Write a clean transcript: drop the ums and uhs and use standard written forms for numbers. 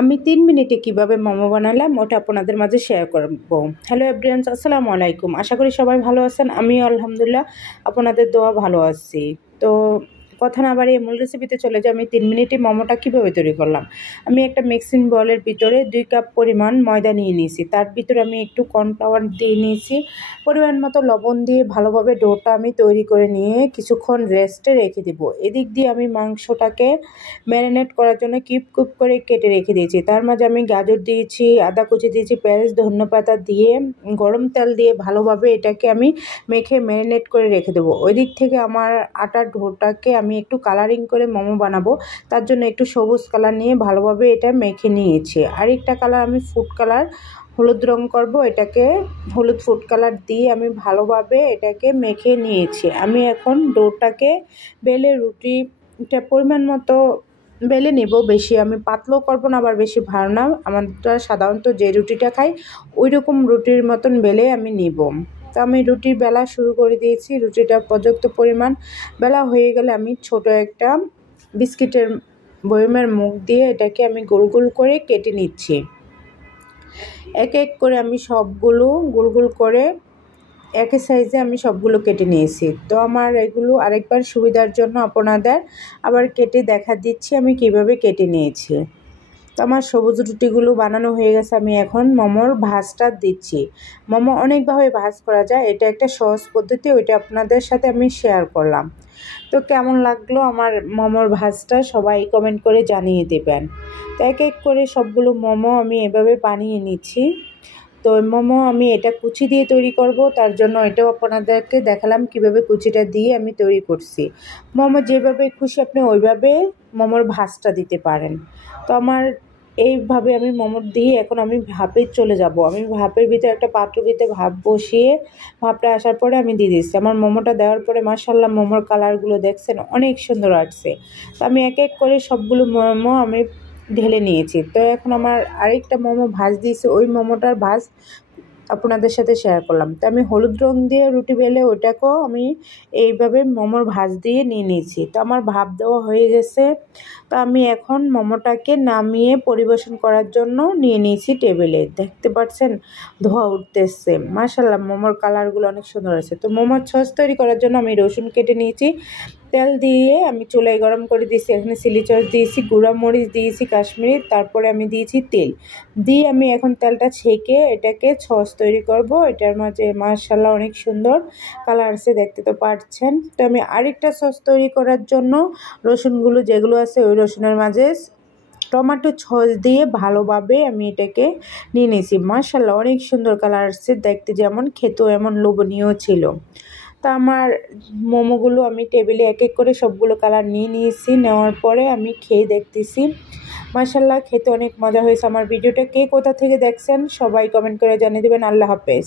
আমি 3 মিনিটে কিভাবে মোমো বানালাম ওটা আপনাদের মাঝে শেয়ার করব। হ্যালো এভরিওয়ান, আসসালামু আলাইকুম। আশা করি সবাই ভালো আছেন। আমিও আলহামদুলিল্লাহ আপনাদের দোয়া ভালো আছি। তো কথা না বাড়িয়ে মূল রেসিপিতে চলে যাই। আমি 3 মিনিটে মোমোটা কীভাবে তৈরি করলাম। আমি একটা মিক্সিং বলের ভিতরে 2 কাপ পরিমাণ ময়দা নিয়ে নিয়েছি। তার ভিতরে আমি একটু কর্নফ্লাওয়ার দিয়ে নিয়েছি। পরিমাণ মতো লবণ দিয়ে ভালোভাবে ডোটা আমি তৈরি করে নিয়ে কিছুক্ষণ রেস্টে রেখে দেবো। এদিক দিয়ে আমি মাংসটাকে ম্যারিনেট করার জন্য কিউব কিউব করে কেটে রেখে দিয়েছি। তার মাঝে আমি গাজর দিয়েছি, আদা কুচি দিয়েছি, পেঁয়াজ ধনেপাতা দিয়ে গরম তেল দিয়ে ভালোভাবে এটাকে আমি মেখে ম্যারিনেট করে রেখে দেবো। ওই দিক থেকে আমার আটার ডোটাকে আমি একটু কালারিং করে মোমো বানাবো, তার জন্য একটু সবুজ কালার নিয়ে ভালোভাবে এটা মেখে নিয়েছি। আরেকটা কালার আমি ফুড কালার হলুদ রং করব, এটাকে হলুদ ফুড কালার দিয়ে আমি ভালোভাবে এটাকে মেখে নিয়েছি। আমি এখন ডোটাকে বেলে রুটিটা পরিমাণ মতো বেলে নেব। বেশি আমি পাতলাও করব না, আবার বেশি ভার না। আমরা সাধারণত যে রুটিটা খাই ওই রকম রুটির মতন বেলে আমি নিব। তো আমি রুটি বেলা শুরু করে দিয়েছি। রুটিটা পর্যাপ্ত পরিমাণ বেলা হয়ে গেলে আমি ছোট একটা বিস্কিটের বয়মের মুখ দিয়ে এটাকে আমি গোল গোল করে কেটে নিচ্ছি। এক এক করে আমি সবগুলো গোল গোল করে একই সাইজে আমি সবগুলো কেটে নিয়েছি। তো আমার এগুলো আরেকবার সুবিধার জন্য আপনাদের আবার কেটে দেখা দিচ্ছি আমি কিভাবে কেটে নিয়েছি। তো আমার সবুজ রুটিগুলো বানানো হয়ে গেছে। আমি এখন মোমোর ভাজটা দিচ্ছি। মোমো অনেকভাবে ভাজ করা যায়, এটা একটা সহজ পদ্ধতি, ওইটা আপনাদের সাথে আমি শেয়ার করলাম। তো কেমন লাগলো আমার মোমোর ভাজটা সবাই কমেন্ট করে জানিয়ে দেবেন। তো এক এক করে সবগুলো মোমো আমি এভাবে বানিয়ে নিচ্ছি। তো মোমো আমি এটা কুচি দিয়ে তৈরি করব, তার জন্য এটাও আপনাদেরকে দেখালাম কিভাবে কুচিটা দিয়ে আমি তৈরি করছি। মোমো যেভাবে খুশি আপনি ওইভাবে মোমোর ভাজটা দিতে পারেন। তো আমার এইভাবে আমি মোমো দিয়ে এখন আমি ভাপে চলে যাব। আমি ভাপের ভিতরে একটা পাত্রের ভিতরে ভাপ বসিয়ে ভাপটা আসার পরে আমি দিয়ে দিচ্ছি। আমার মোমোটা দেওয়ার পরে মাশাআল্লাহ মোমোর কালারগুলো দেখছেন অনেক সুন্দর আসছে। তো আমি এক এক করে সবগুলো মোমো আমি ঢেলে নিয়েছি। তো এখন আমার আরেকটা মোমো ভাজ দিয়েছি, ওই মোমোটার ভাজ আপনাদের সাথে শেয়ার করলাম। তো আমি হলুদ রং দিয়ে রুটি বেলে ওটাকেও আমি এইভাবে মোমোর ভাজ দিয়ে নিয়ে নিয়েছি। তো আমার ভাপ দেওয়া হয়ে গেছে। তো আমি এখন মোমোটাকে নামিয়ে পরিবেশন করার জন্য নিয়ে নিয়েছি টেবিলে। দেখতে পাচ্ছেন ধোয়া উঠতেছে। মাশাআল্লাহ মোমোর কালারগুলো অনেক সুন্দর আছে। তো মোমোর সস তৈরি করার জন্য আমি রসুন কেটে নিয়েছি। তেল দিয়ে আমি চুলায় গরম করে দিয়েছি। এখানে চিলি সস দিয়েছি, গুঁড়া মরিচ দিয়েছি কাশ্মীরি, তারপরে আমি দিয়েছি তেল দিয়ে আমি এখন তেলটা ছেঁকে এটাকে সস তৈরি করব। এটার মাঝে মাশাআল্লাহ অনেক সুন্দর কালার আছে, দেখতে তো পাচ্ছেন। তো আমি আরেকটা সস তৈরি করার জন্য রসুনগুলো যেগুলো আছে ওই রসুনের মাঝে টমেটো সস দিয়ে ভালোভাবে আমি এটাকে নিয়ে নিয়েছি। মাশাআল্লাহ অনেক সুন্দর কালার আসছে, দেখতে যেমন খেতেও এমন লোভনীয় ছিল। তা আমার মোমোগুলো আমি টেবিলে এক এক করে সবগুলো কালার নিয়ে নিয়েছি। নেওয়ার পরে আমি খেয়ে দেখতেছি। মাশাআল্লাহ খেতে অনেক মজা হয়েছে। আমার ভিডিওটা কে কোথা থেকে দেখছেন সবাই কমেন্ট করে জানিয়ে দেবেন। আল্লাহ হাফেজ।